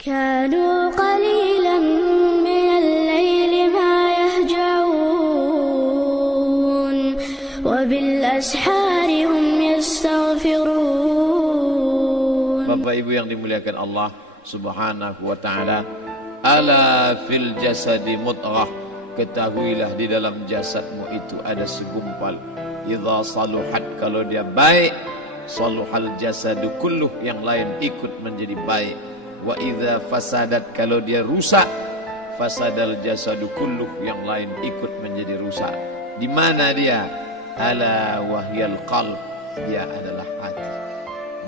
كانوا قليلا من الليل ما يهجعون وبالأسحار هم يستغفرون. Bapak Ibu yang dimuliakan Allah Subhanahu wa taala, ala fil jasadi mudghah, ketahuilah di dalam jasadmu itu ada segumpal. Idza saluhat, kalau dia baik, saluhal jasadu kulluh, yang lain ikut menjadi baik. Wa idza fasadat, kalau dia rusak, fasadal jasadu kulluh, yang lain ikut menjadi rusak. Di mana dia? Ala wahyal qalb, dia adalah hati.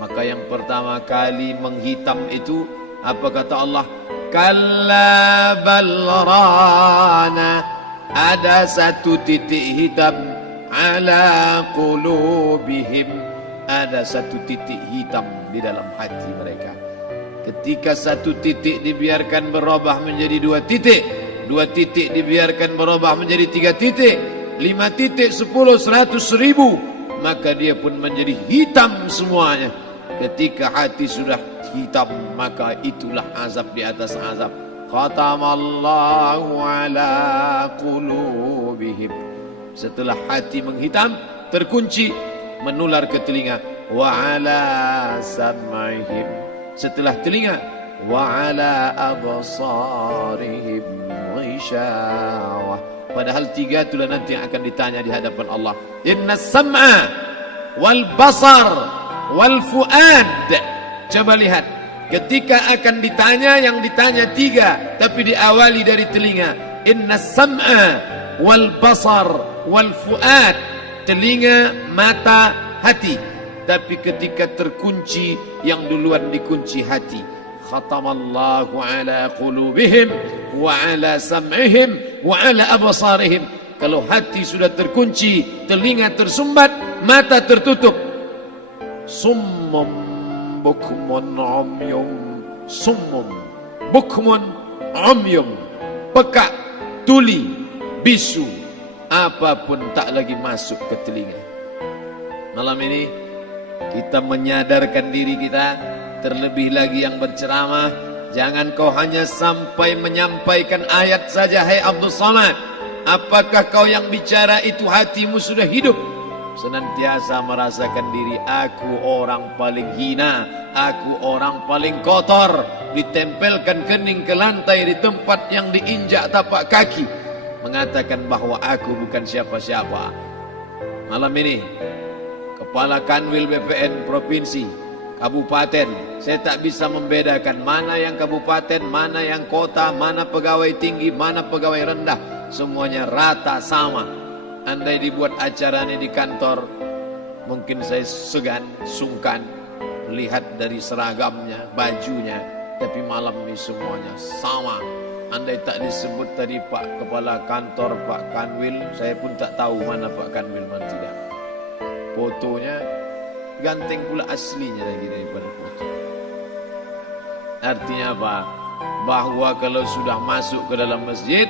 Maka yang pertama kali menghitam itu apa kata Allah? Kalla balrana, ada satu titik hitam, ala qulubihim, ada satu titik hitam di dalam hati mereka. Ketika satu titik dibiarkan berubah menjadi dua titik dibiarkan berubah menjadi 3 titik, 5 titik, 10, 100, 1000, maka dia pun menjadi hitam semuanya. Ketika hati sudah hitam, maka itulah azab di atas azab. Khatamallahu ala qulubihim. Setelah hati menghitam, terkunci, menular ke telinga. Wa ala sam'ihim. Setelah telinga, wa ala absarihim ghishawah. Padahal 3 itulah nanti yang akan ditanya di hadapan Allah. Inna sam'a wal basar wal fuad. Coba lihat, ketika akan ditanya, yang ditanya 3, tapi diawali dari telinga. Inna sam'a wal basar wal fuad, telinga, mata, hati. Tapi ketika terkunci, yang duluan dikunci hati. Khatamallahu ala qulubihim wa ala sam'ihim wa ala absarihim. Kalau hati sudah terkunci, telinga tersumbat, mata tertutup. Summum bukmun umyum, summum bukmun umyum, peka, tuli, bisu, apapun tak lagi masuk ke telinga. Malam ini kita menyadarkan diri kita, terlebih lagi yang berceramah, jangan kau hanya sampai menyampaikan ayat saja. Hai Abdul Samad, apakah kau yang bicara itu hatimu sudah hidup? Senantiasa merasakan diri, aku orang paling hina, aku orang paling kotor, ditempelkan kening ke lantai di tempat yang diinjak tapak kaki, mengatakan bahwa aku bukan siapa-siapa. Malam ini Kepala Kanwil BPN Provinsi, Kabupaten, saya tak bisa membedakan mana yang kabupaten, mana yang kota, mana pegawai tinggi, mana pegawai rendah. Semuanya rata sama. Andai dibuat acara ini di kantor, mungkin saya segan, sungkan melihat dari seragamnya, bajunya. Tapi malam ini semuanya sama. Andai tak disebut tadi Pak Kepala Kantor, Pak Kanwil, saya pun tak tahu mana Pak Kanwil, mana tidak. Fotonya ganteng pula aslinya lagi daripada foto. Artinya apa? Bahwa kalau sudah masuk ke dalam masjid,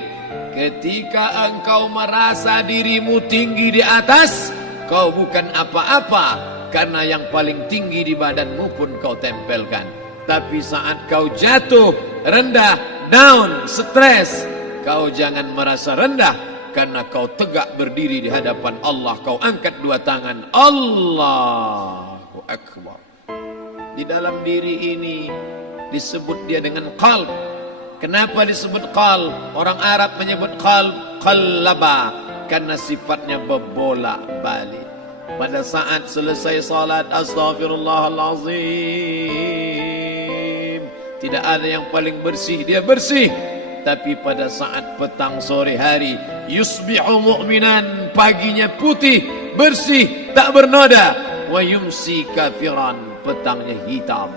ketika engkau merasa dirimu tinggi di atas, kau bukan apa-apa, karena yang paling tinggi di badanmu pun kau tempelkan. Tapi saat kau jatuh, rendah, down, stres, kau jangan merasa rendah, karena kau tegak berdiri di hadapan Allah. Kau angkat 2 tangan, Allahu Akbar. Di dalam diri ini disebut dia dengan qalb. Kenapa disebut qalb? Orang Arab menyebut qalb, qallaba, karena sifatnya berbolak-balik. Pada saat selesai salat, astaghfirullahalazim, tidak ada yang paling bersih, dia bersih. Tapi pada saat petang sore hari, yusbihu mu'minan, paginya putih, bersih, tak bernoda. Wa yumsi kafiran, petangnya hitam.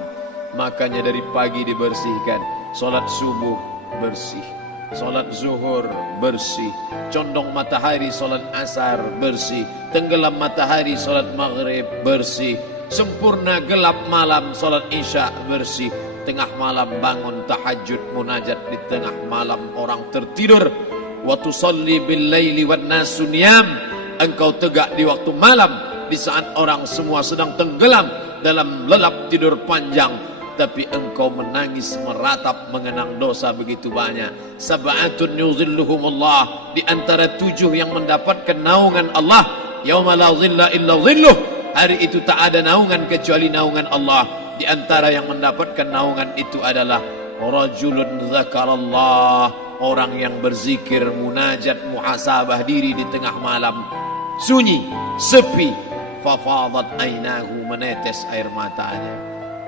Makanya dari pagi dibersihkan. Salat subuh bersih, salat zuhur bersih, condong matahari salat asar bersih, tenggelam matahari salat maghrib bersih, sempurna gelap malam salat isya bersih, tengah malam bangun tahajud munajat, di tengah malam orang tertidur. Wa tusalli bil laili wan nasu niyam, engkau tegak di waktu malam, di saat orang semua sedang tenggelam dalam lelap tidur panjang. tapi engkau menangis meratap mengenang dosa begitu banyak. Sab'atun yuzilluhumullah, di antara 7 yang mendapatkan naungan Allah. Yauma la zilla illa zilluh, hari itu tak ada naungan kecuali naungan Allah. Di antara yang mendapatkan naungan itu adalah rajulun zakarallah, orang yang berzikir, munajat, muhasabah diri di tengah malam, sunyi, sepi, fafadat ainahu, menetes air matanya.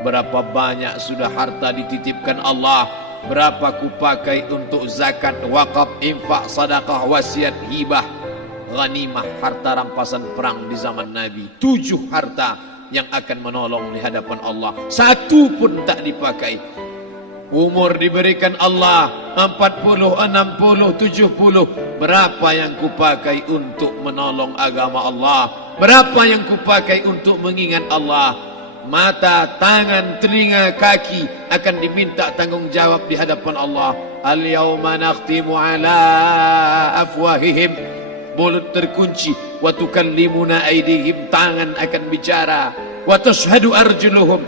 Berapa banyak sudah harta dititipkan Allah, berapa kupakai untuk zakat, wakaf, infak, sedekah, wasiat, hibah, ghanimah, harta rampasan perang di zaman Nabi. 7 harta yang akan menolong di hadapan Allah, 1 pun tak dipakai. Umur diberikan Allah 40, 60, 70. Berapa yang kupakai untuk menolong agama Allah? Berapa yang kupakai untuk mengingat Allah? Mata, tangan, telinga, kaki akan diminta tanggung jawab di hadapan Allah. Al-yawma nakhtimu ala afwahihim, mulut terkunci, wa tukallimuna aydihim, tangan akan bicara, wa tashhadu arjuluhum,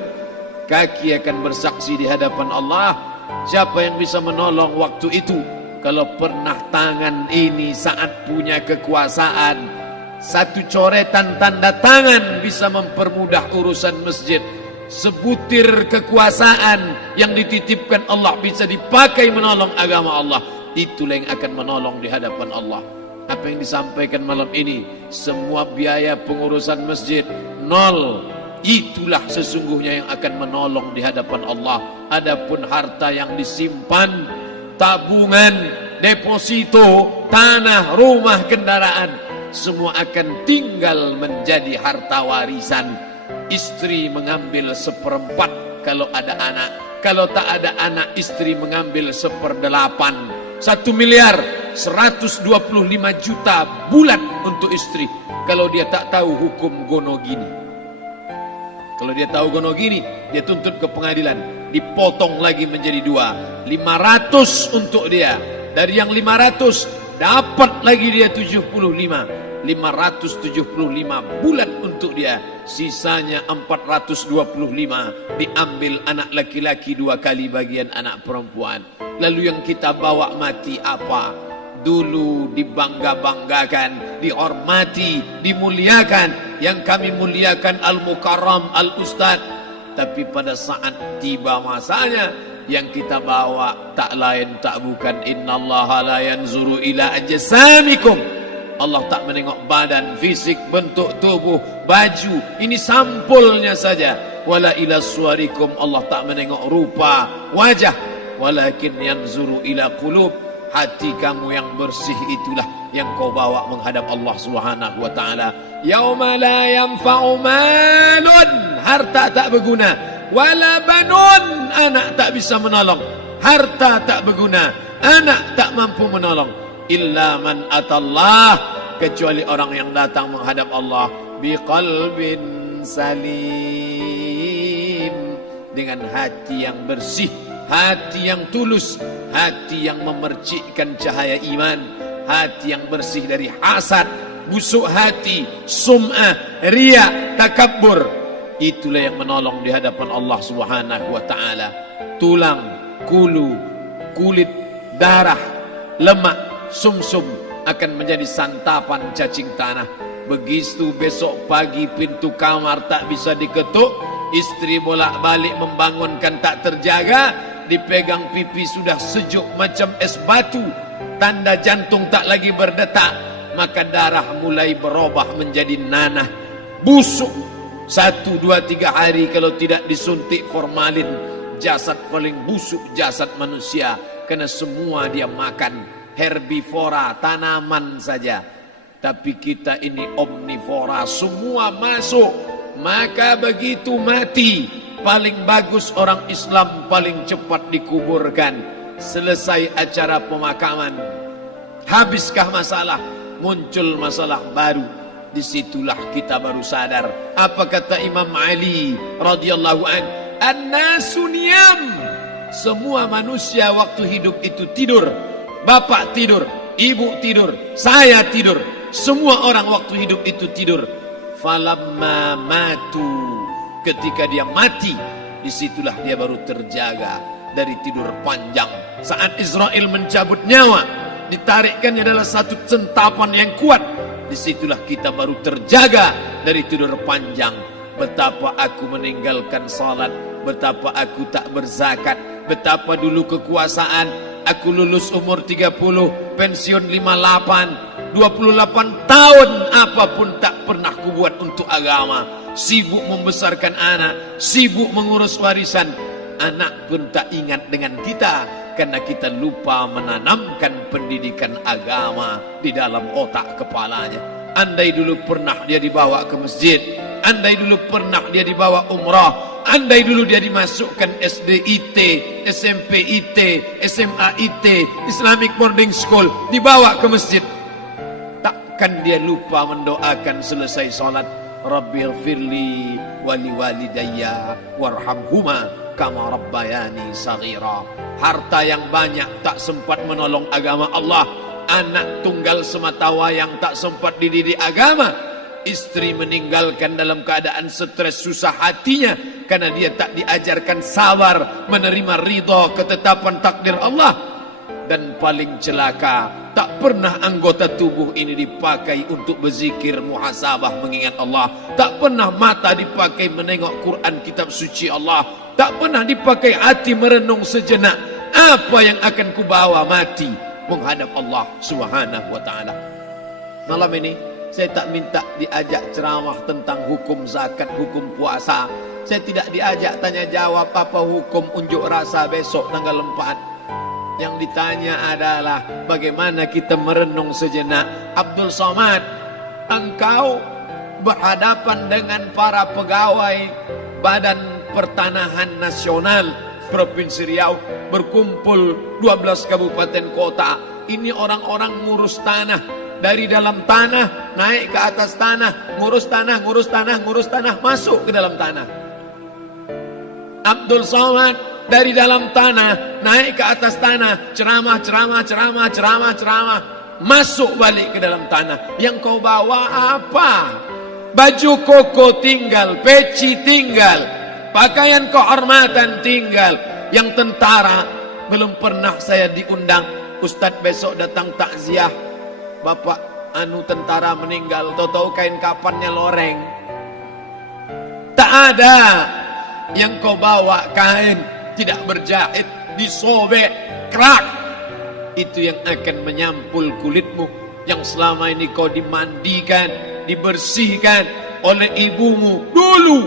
kaki akan bersaksi di hadapan Allah. Siapa yang bisa menolong waktu itu? Kalau pernah tangan ini saat punya kekuasaan, 1 coretan tanda tangan bisa mempermudah urusan masjid. Sebutir kekuasaan yang dititipkan Allah bisa dipakai menolong agama Allah. Itulah yang akan menolong di hadapan Allah. Apa yang disampaikan malam ini, semua biaya pengurusan masjid 0. Itulah sesungguhnya yang akan menolong di hadapan Allah. Adapun harta yang disimpan, tabungan, deposito, tanah, rumah, kendaraan, semua akan tinggal menjadi harta warisan. Istri mengambil 1/4 kalau ada anak. Kalau tak ada anak, istri mengambil 1/8. 1 miliar 125 juta bulan untuk istri. Kalau dia tak tahu hukum gono gini. Kalau dia tahu gono gini, dia tuntut ke pengadilan, dipotong lagi menjadi 2. 500 untuk dia. Dari yang 500 dapat lagi dia 75. 575 bulan untuk dia. Sisanya 425 diambil anak laki-laki 2 kali bagian anak perempuan. Lalu yang kita bawa mati apa? Dulu dibangga-banggakan, dihormati, dimuliakan. Yang kami muliakan al-mukarram, al-ustad. Tapi pada saat tiba masanya, yang kita bawa tak lain tak bukan innallaha la yanzuru ila ajsamikum. Allah tak menengok badan, fisik, bentuk tubuh, baju. Ini sampulnya saja. Wala ila suwarikum, Allah tak menengok rupa, wajah. Walakin yanzuru ila qulub, hati kamu yang bersih itulah yang kau bawa menghadap Allah Subhanahu wa taala. Yauma la yanfa'u malun, harta tak berguna, wala banun, anak tak bisa menolong. Harta tak berguna, anak tak mampu menolong. Illa man atallah, kecuali orang yang datang menghadap Allah biqalbin salim, dengan hati yang bersih, hati yang tulus, hati yang memercikkan cahaya iman, hati yang bersih dari hasad, busuk hati, sum'ah, riya, takabbur. Itulah yang menolong di hadapan Allah Subhanahu wa taala. Tulang, kulu, kulit, darah, lemak, sumsum akan menjadi santapan cacing tanah. Begitu besok pagi pintu kamar tak bisa diketuk, istri bolak-balik membangunkan tak terjaga, dipegang pipi sudah sejuk macam es batu, tanda jantung tak lagi berdetak, maka darah mulai berubah menjadi nanah, busuk. 1, 2, 3 hari kalau tidak disuntik formalin, jasad paling busuk jasad manusia, karena semua dia makan herbivora, tanaman saja. Tapi kita ini omnivora, semua masuk. Maka begitu mati, paling bagus orang Islam paling cepat dikuburkan. Selesai acara pemakaman, habiskah masalah, muncul masalah baru. Disitulah kita baru sadar. Apa kata Imam Ali radhiyallahu an? An-nasu niyam. Semua manusia waktu hidup itu tidur. Bapak tidur, ibu tidur, saya tidur. Semua orang waktu hidup itu tidur. Falamma matu, ketika dia mati, disitulah dia baru terjaga dari tidur panjang. Saat Israel mencabut nyawa, ditarikkannya adalah satu centapan yang kuat, disitulah kita baru terjaga dari tidur panjang. Betapa aku meninggalkan salat, betapa aku tak berzakat, betapa dulu kekuasaan, aku lulus umur 30, pensiun 58, 28 tahun apapun tak pernah kubuat untuk agama. Sibuk membesarkan anak, sibuk mengurus warisan. Anak pun tak ingat dengan kita karena kita lupa menanamkan pendidikan agama di dalam otak kepalanya. Andai dulu pernah dia dibawa ke masjid, andai dulu pernah dia dibawa umrah, andai dulu dia dimasukkan SD IT, SMP IT, SMA IT, Islamic Boarding School, dibawa ke masjid, takkan dia lupa mendoakan selesai salat, Rabbighfirli wali walidayya warhamhuma kama rabbayani saghira. Harta yang banyak tak sempat menolong agama Allah. Anak tunggal semata wayang tak sempat dididik agama. Istri meninggalkan dalam keadaan stres susah hatinya karena dia tak diajarkan sabar menerima ridha ketetapan takdir Allah. Dan paling celaka, tak pernah anggota tubuh ini dipakai untuk berzikir, muhasabah, mengingat Allah. Tak pernah mata dipakai menengok Quran, kitab suci Allah. Tak pernah dipakai hati merenung sejenak, apa yang akan kubawa mati menghadap Allah Subhanahu wa ta'ala. Malam ini saya tak minta diajak ceramah tentang hukum zakat, hukum puasa. Saya tidak diajak tanya jawab apa hukum unjuk rasa besok tanggal 4. Yang ditanya adalah bagaimana kita merenung sejenak. Abdul Somad, engkau berhadapan dengan para pegawai Badan Pertanahan Nasional Provinsi Riau, berkumpul 12 kabupaten kota. Ini orang-orang ngurus tanah, dari dalam tanah naik ke atas tanah, ngurus tanah, ngurus tanah, ngurus tanah, masuk ke dalam tanah. Abdul Somad dari dalam tanah naik ke atas tanah, ceramah, ceramah, ceramah, ceramah, ceramah, masuk balik ke dalam tanah. Yang kau bawa apa? Baju koko tinggal, peci tinggal, pakaian kehormatan tinggal. Yang tentara belum pernah saya diundang. Ustadz besok datang takziah, bapak anu tentara meninggal, tahu-tahu kain kapannya loreng. Tak ada. Yang kau bawa kain tidak berjahit, disobek, kerak. Itu yang akan menyampul kulitmu, yang selama ini kau dimandikan, dibersihkan oleh ibumu dulu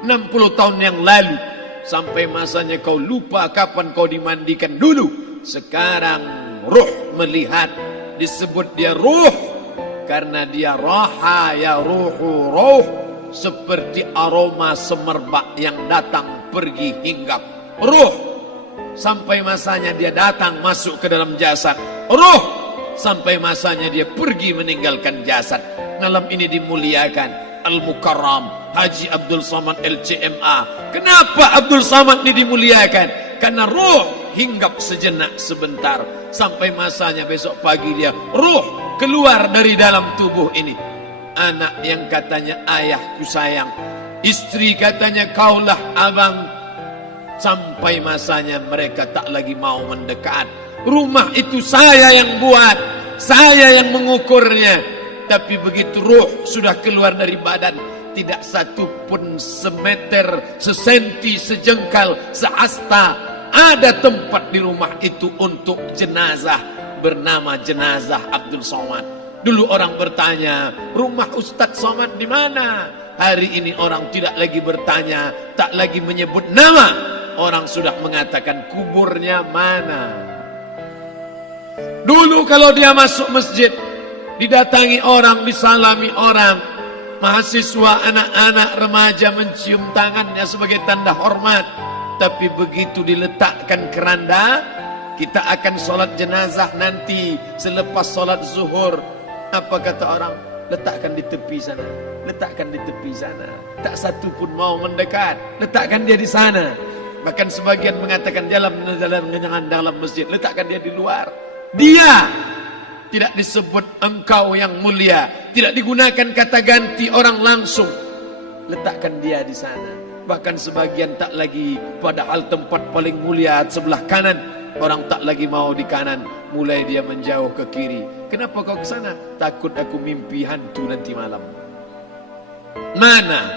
60 tahun yang lalu. Sampai masanya kau lupa kapan kau dimandikan dulu. Sekarang ruh melihat, disebut dia ruh karena dia raha ya ruhu ruh, seperti aroma semerbak yang datang pergi hinggap. Ruh sampai masanya dia datang masuk ke dalam jasad. Ruh sampai masanya dia pergi meninggalkan jasad. Malam ini dimuliakan Al-Mukarram Haji Abdul Somad LCMA. Kenapa Abdul Somad ini dimuliakan? Karena ruh hinggap sejenak sebentar, sampai masanya besok pagi dia ruh keluar dari dalam tubuh ini. Anak yang katanya ayahku sayang, istri katanya kaulah abang, sampai masanya mereka tak lagi mau mendekat. Rumah itu saya yang buat, saya yang mengukurnya. Tapi begitu ruh sudah keluar dari badan, tidak satu pun semeter, sesenti, sejengkal, sehasta ada tempat di rumah itu untuk jenazah bernama jenazah Abdul Somad. Dulu orang bertanya, rumah Ustadz Somad di mana? Hari ini orang tidak lagi bertanya, tak lagi menyebut nama. Orang sudah mengatakan kuburnya mana. Dulu kalau dia masuk masjid, didatangi orang, disalami orang, mahasiswa, anak-anak, remaja mencium tangannya sebagai tanda hormat. Tapi begitu diletakkan keranda, kita akan sholat jenazah nanti selepas sholat zuhur. Apa kata orang? Letakkan di tepi sana, letakkan di tepi sana. Tak satu pun mau mendekat, letakkan dia di sana. Bahkan sebagian mengatakan dalam masjid, letakkan dia di luar. Dia tidak disebut engkau yang mulia, tidak digunakan kata ganti orang langsung. Letakkan dia di sana, bahkan sebagian tak lagi, padahal tempat paling mulia sebelah kanan, orang tak lagi mau di kanan, mulai dia menjauh ke kiri. Kenapa kau ke sana? Takut aku mimpi hantu nanti malam. Mana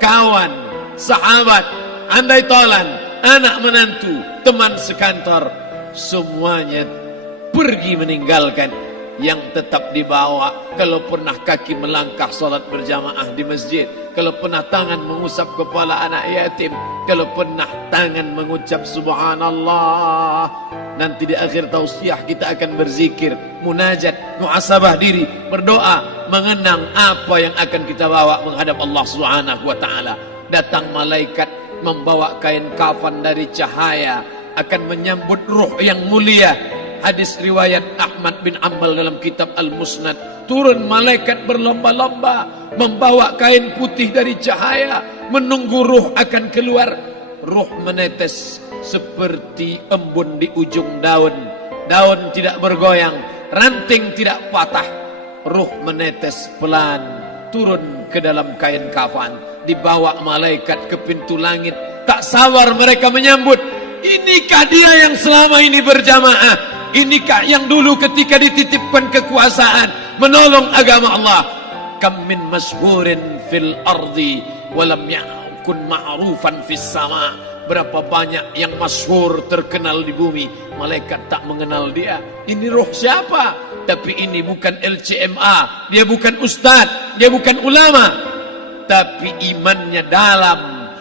kawan, sahabat, andai tolan, anak menantu, teman sekantor, semuanya pergi meninggalkan. Yang tetap dibawa, kalau pernah kaki melangkah salat berjamaah di masjid, kalau pernah tangan mengusap kepala anak yatim, kalau pernah tangan mengucap subhanallah. Nanti di akhir tausiah kita akan berzikir, munajat, muhasabah diri, berdoa, mengenang apa yang akan kita bawa menghadap Allah Subhanahu wa taala. Datang malaikat membawa kain kafan dari cahaya, akan menyambut ruh yang mulia. Hadis riwayat Ahmad bin Ambal dalam kitab Al-Musnad, turun malaikat berlomba-lomba membawa kain putih dari cahaya, menunggu ruh akan keluar. Ruh menetes seperti embun di ujung daun. Daun tidak bergoyang, ranting tidak patah. Ruh menetes pelan turun ke dalam kain kafan, dibawa malaikat ke pintu langit. Tak sabar mereka menyambut. Inikah dia yang selama ini berjamaah? Inikah yang dulu ketika dititipkan kekuasaan menolong agama Allah? Kam min masyhurin fil ardi walam yakun ma'rufan fis sama. Berapa banyak yang masyhur terkenal di bumi, malaikat tak mengenal dia. Ini roh siapa? Tapi ini bukan LCMA, dia bukan ustaz, dia bukan ulama, tapi imannya dalam.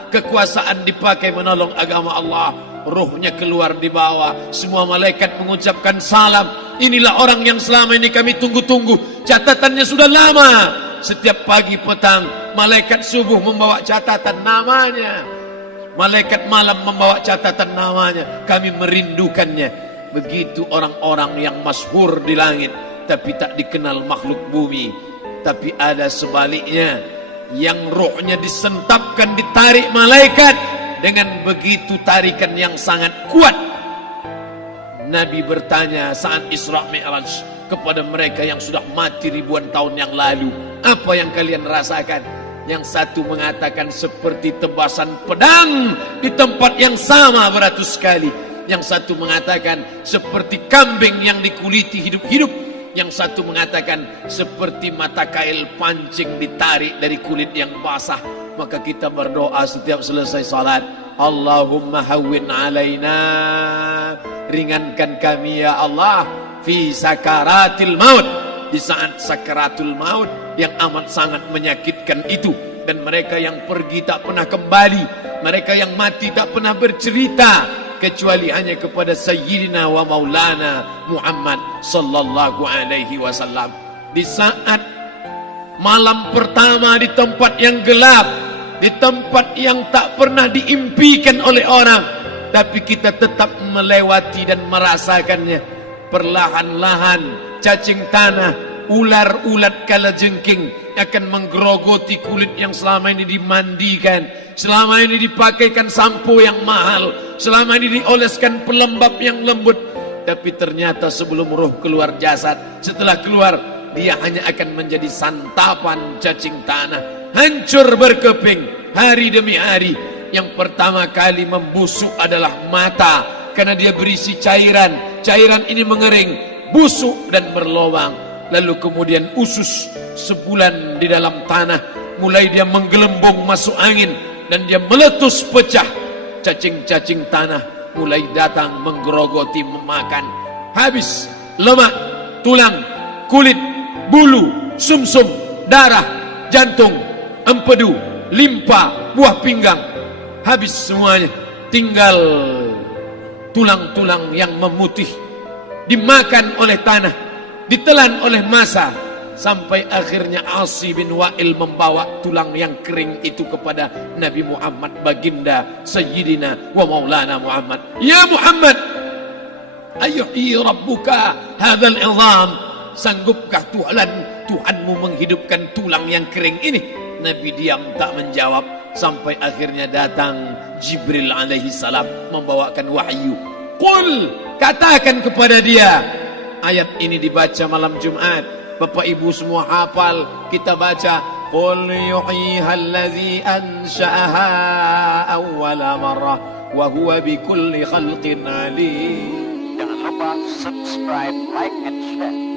Kekuasaan dipakai menolong agama Allah. Ruhnya keluar di bawah, semua malaikat mengucapkan salam. Inilah orang yang selama ini kami tunggu-tunggu. Catatannya sudah lama. Setiap pagi petang malaikat subuh membawa catatan namanya, malaikat malam membawa catatan namanya. Kami merindukannya. Begitu orang-orang yang masyhur di langit tapi tak dikenal makhluk bumi. Tapi ada sebaliknya, yang rohnya disentapkan, ditarik malaikat dengan begitu tarikan yang sangat kuat. Nabi bertanya saat Isra Mi'raj kepada mereka yang sudah mati ribuan tahun yang lalu, apa yang kalian rasakan? Yang satu mengatakan seperti tebasan pedang di tempat yang sama beratus kali. Yang satu mengatakan seperti kambing yang dikuliti hidup-hidup. Yang satu mengatakan seperti mata kail pancing ditarik dari kulit yang basah. Maka kita berdoa setiap selesai salat, Allahumma hawwin alaina, ringankan kami ya Allah, fi sakaratil maut, di saat sakaratul maut yang amat sangat menyakitkan itu. Dan mereka yang pergi tak pernah kembali, mereka yang mati tak pernah bercerita, kecuali hanya kepada Sayyidina wa Maulana Muhammad sallallahu alaihi wasallam. Di saat malam pertama di tempat yang gelap, di tempat yang tak pernah diimpikan oleh orang, tapi kita tetap melewati dan merasakannya. Perlahan-lahan cacing tanah, ular-ulat kalajengking akan menggerogoti kulit yang selama ini dimandikan, selama ini dipakaikan sampo yang mahal, selama ini dioleskan pelembab yang lembut. Tapi ternyata sebelum roh keluar jasad, setelah keluar, dia hanya akan menjadi santapan cacing tanah, hancur berkeping hari demi hari. Yang pertama kali membusuk adalah mata, karena dia berisi cairan. Cairan ini mengering, busuk dan berlubang. Lalu kemudian usus sebulan di dalam tanah, mulai dia menggelembung masuk angin dan dia meletus pecah. Cacing-cacing tanah mulai datang menggerogoti, memakan. Habis lemak, tulang, kulit, bulu, sumsum, darah, jantung, empedu, limpa, buah pinggang. Habis semuanya, tinggal tulang-tulang yang memutih, dimakan oleh tanah, ditelan oleh massa, sampai akhirnya Asi bin Wa'il membawa tulang yang kering itu kepada Nabi Muhammad, baginda Sayyidina wa Maulana Muhammad. Ya Muhammad, ayyuhi rabbuka hadzal izam, sanggupkah Tuhanmu menghidupkan tulang yang kering ini? Nabi diam tak menjawab, sampai akhirnya datang Jibril alaihi salam membawakan wahyu. Qul, katakan kepada dia. Ayat ini dibaca malam Jumat, Bapak Ibu semua hafal. Kita baca قل يحييها الذي أنشأها أول مرة وهو بكل خلق عليم. Jangan lupa subscribe, like, and share.